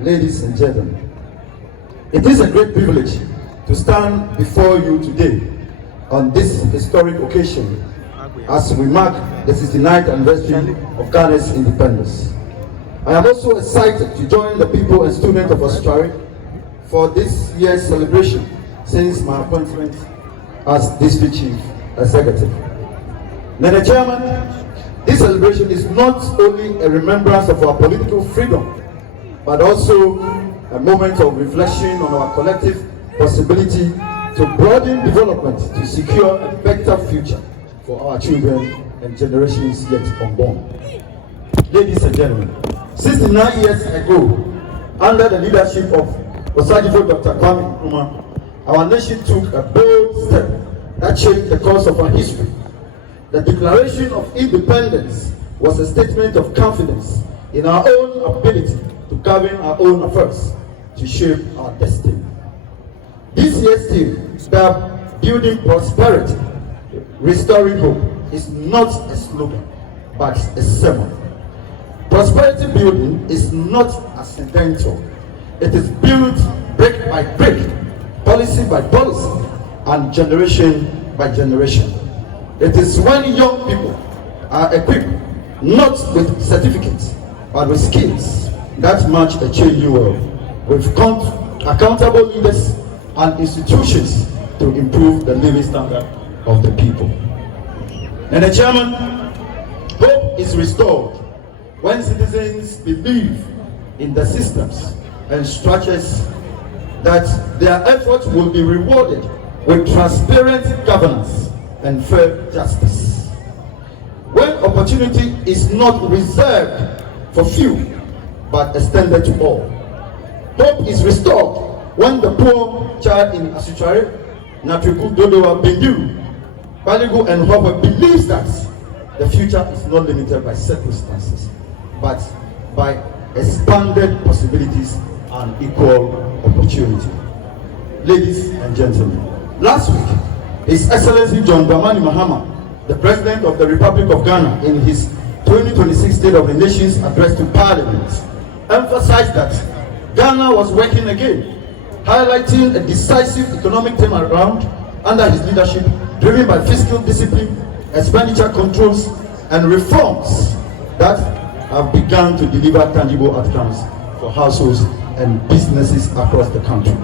ladies and gentlemen, it is a great privilege to stand before you today on this historic occasion as we mark the 69th anniversary of Ghana's independence. I am also excited to join the people and students of Asutsuare for this year's celebration since my appointment as District Chief Executive. Mr. Chairman, this celebration is not only a remembrance of our political freedom, but also a moment of reflection on our collective possibility to broaden development to secure a better future for our children and generations yet unborn. Ladies and gentlemen, 69 years ago, under the leadership of Osagyefo Dr. Kwame Nkrumah, our nation took a bold step that changed the course of our history. The Declaration of Independence was a statement of confidence in our own ability to govern our own affairs, to shape our destiny. This year's theme, that building prosperity, restoring hope, is not a slogan, but a sermon. Prosperity building is not accidental. It is built brick by brick, policy by policy, and generation by generation. It is when young people are equipped not with certificates, but with skills that match a changing world, with accountable leaders and institutions to improve the living standard of the people. And the Chairman, hope is restored when citizens believe in the systems and structures that their efforts will be rewarded with transparent governance and fair justice. When opportunity is not reserved for few, but extended to all. Hope is restored when the poor child in Asutsuare, Ignatious Dordoe, Bendu, Baligo, and Hopper believes that the future is not limited by circumstances, but by expanded possibilities and equal opportunity. Ladies and gentlemen, last week, His Excellency John Dramani Mahama, the President of the Republic of Ghana, in his 2026 State of the Nations address to Parliament, emphasized that Ghana was working again, highlighting a decisive economic turnaround under his leadership, driven by fiscal discipline, expenditure controls, and reforms that have begun to deliver tangible outcomes for households and businesses across the country.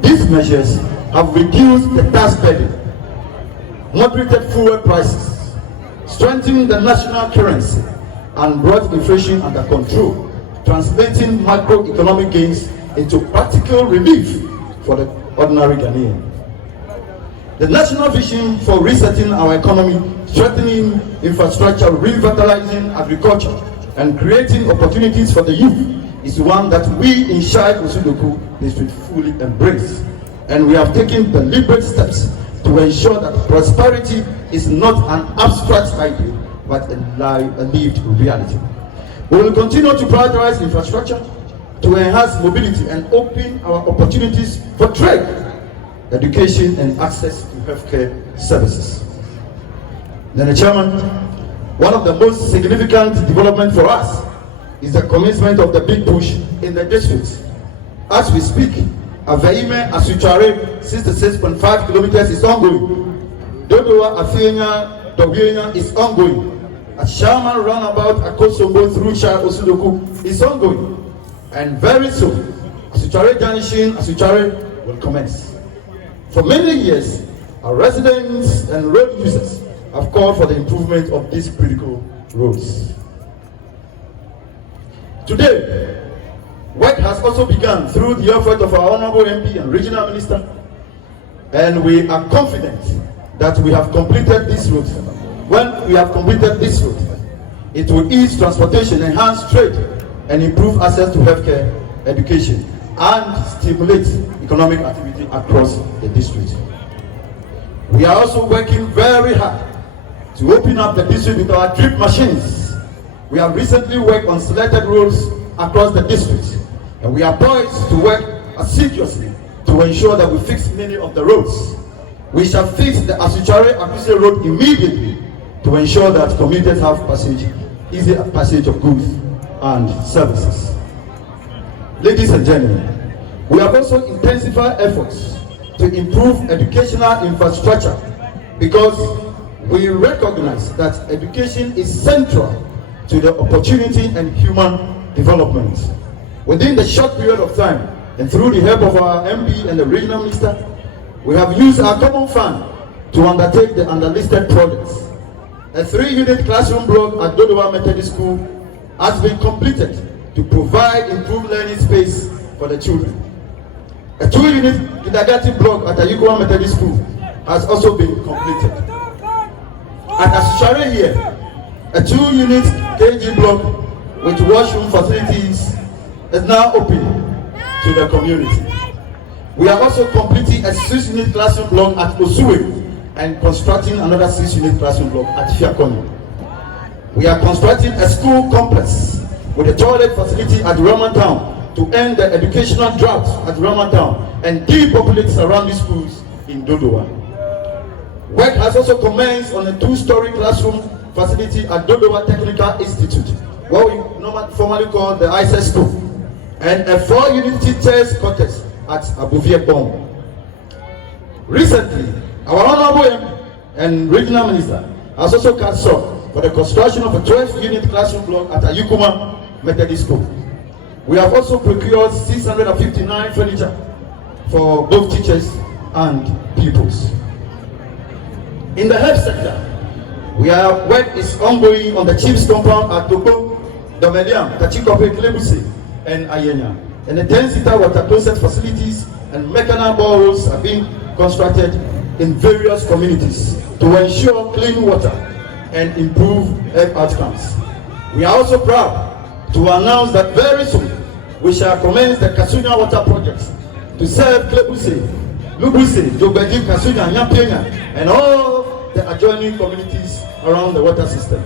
These measures have reduced the tax burden, moderated fuel prices, strengthened the national currency, and brought inflation under control, translating macroeconomic gains into practical relief for the ordinary Ghanaian. The national vision for resetting our economy, strengthening infrastructure, revitalizing agriculture, and creating opportunities for the youth is one that we in Shai-Osudoku district fully embrace. And we have taken deliberate steps to ensure that prosperity is not an abstract idea, but a lived reality. We will continue to prioritize infrastructure to enhance mobility and open our opportunities for trade, education, and access to healthcare services. Then, Chairman, one of the most significant developments for us is the commencement of the big push in the districts. As we speak, Aveime Asutsuare 66.5 kilometers is ongoing. Dodoa Afenya Dobiena is ongoing. A Shaman roundabout Akosombo through Shai-Osudoku is ongoing. And very soon, Asutsuare Junction, Asutsuare will commence. For many years, our residents and road users have called for the improvement of these critical roads. Today, work has also begun through the effort of our Honorable MP and Regional Minister, and we are confident that we have completed this route. When we have completed this route, it will ease transportation, enhance trade, and improve access to healthcare, education, and stimulate economic activity across the district. We are also working very hard to open up the district with our drip machines. We have recently worked on selected roads across the district, and we are poised to work assiduously to ensure that we fix many of the roads. We shall fix the Asutsuare-Akuse road immediately to ensure that commuters have easy passage of goods and services. Ladies and gentlemen, we have also intensified efforts to improve educational infrastructure because we recognize that education is central to the opportunity and human development. Within the short period of time, and through the help of our MP and the regional minister, we have used our common fund to undertake the underlisted projects. A 3-unit classroom block at Dordoe Methodist School has been completed to provide improved learning space for the children. A 2-unit kindergarten block at Asutsuare Methodist School has also been completed. At Asutsuare here, a 2-unit KG block with washroom facilities is now open to the community. We are also completing a 6-unit classroom block at Asutsuare and constructing another 6-unit classroom block at Fiakoni. We are constructing a school complex with a toilet facility at Roman Town to end the educational drought at Roman Town and depopulate surrounding schools in Dordoe. Work has also commenced on a 2-story classroom facility at Dordoe Technical Institute, what we formerly call the ISS School, and a 4-unit teachers quarters at Abuvie Bomb. Recently, our Honorable and Regional Minister has also cast short for the construction of a 12-unit classroom block at Ayukuma Methodist School. We have also procured 659 furniture for both teachers and pupils. In the health sector, work is ongoing on the Chief's compound at Togo, Domeliam, Tachikope, Klebuse, and Ayenya. And the 10-seater water closet facilities and mechanical boreholes are being constructed in various communities to ensure clean water and improve health outcomes. We are also proud to announce that very soon we shall commence the Kasunya water project to serve Klebuse, Lubuse, Jobedi, Kasunya, Nyapenya, and all the adjoining communities around the water system.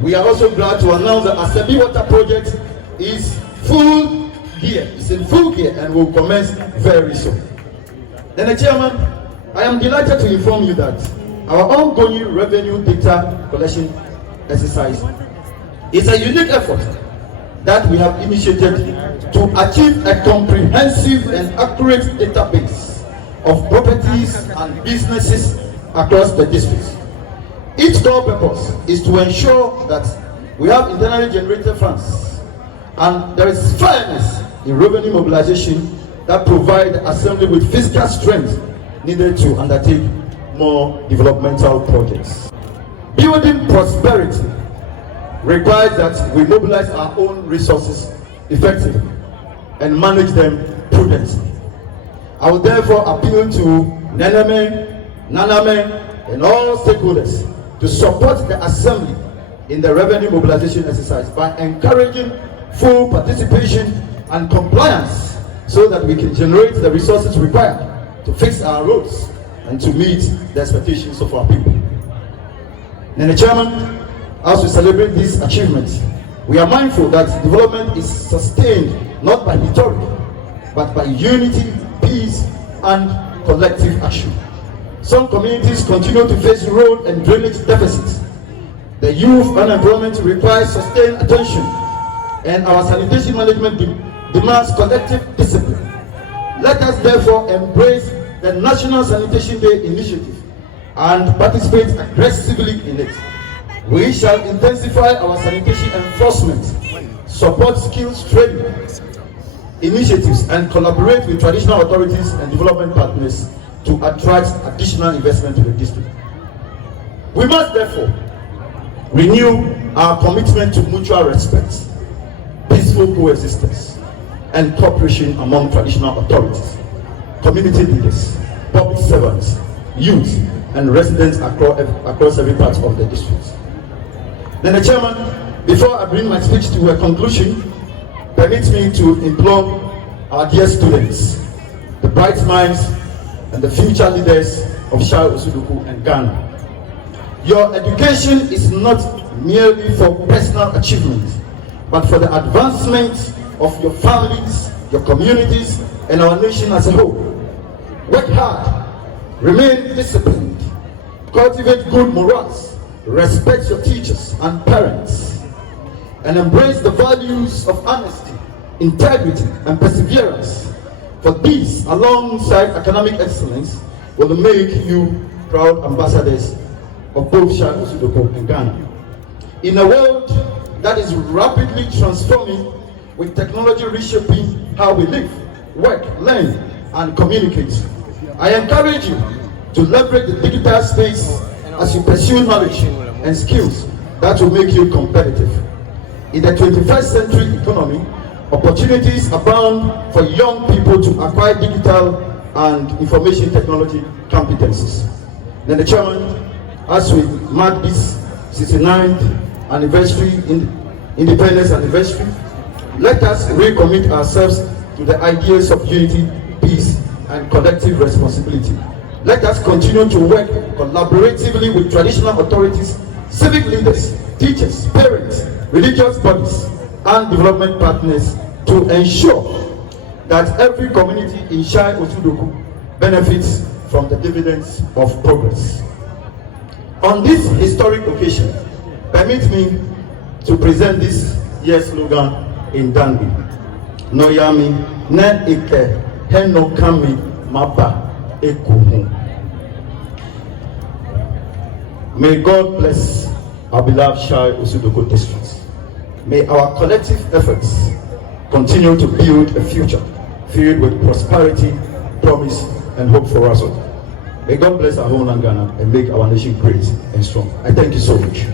We are also glad to announce that Asebi water project is full gear. It's in full gear and will commence very soon. Then, the Chairman, I am delighted to inform you that our ongoing revenue data collection exercise is a unique effort that we have initiated to achieve a comprehensive and accurate database of properties and businesses across the districts. Its core purpose is to ensure that we have internally generated funds and there is fairness in revenue mobilization that provide the Assembly with fiscal strength needed to undertake more developmental projects. Building prosperity requires that we mobilize our own resources effectively and manage them prudently. I will therefore appeal to Neneme, Naname, and all stakeholders to support the Assembly in the revenue mobilization exercise by encouraging full participation and compliance so that we can generate the resources required to fix our roads and to meet the expectations of our people. And the Chairman, as we celebrate these achievements, we are mindful that development is sustained not by rhetoric, but by unity, peace, and collective action. Some communities continue to face road and drainage deficits. The youth unemployment requires sustained attention, and our sanitation management demands collective discipline. Let us therefore embrace the National Sanitation Day initiative and participate aggressively in it. We shall intensify our sanitation enforcement, support skills training initiatives, and collaborate with traditional authorities and development partners to attract additional investment to the district. We must therefore renew our commitment to mutual respect, peaceful coexistence, and cooperation among traditional authorities, community leaders, public servants, youth, and residents across every part of the district. Then the Chairman, before I bring my speech to a conclusion, permit me to implore our dear students, the bright minds, and the future leaders of Shai-Osudoku and Ghana. Your education is not merely for personal achievement, but for the advancement of your families, your communities, and our nation as a whole. Work hard, remain disciplined, cultivate good morals, respect your teachers and parents, and embrace the values of honesty, integrity, and perseverance. For these, alongside academic excellence, will make you proud ambassadors of both Shai-Osudoku and Ghana. In a world that is rapidly transforming, with technology reshaping how we live, work, learn, and communicate, I encourage you to leverage the digital space as you pursue knowledge and skills that will make you competitive. In the 21st century economy, opportunities abound for young people to acquire digital and information technology competencies. Then the chairman, as we mark this 69th anniversary, independence anniversary, let us recommit ourselves to the ideas of unity, peace, and collective responsibility. Let us continue to work collaboratively with traditional authorities, civic leaders, teachers, parents, religious bodies, and development partners to ensure that every community in Shai-Osudoku benefits from the dividends of progress. On this historic occasion, permit me to present this year's slogan in Danbi. Noyami ne ike heno kami maba ekuhu. May God bless our beloved Shai-Osudoku districts. May our collective efforts continue to build a future filled with prosperity, promise, and hope for us all. May God bless our homeland Ghana and make our nation great and strong. I thank you so much.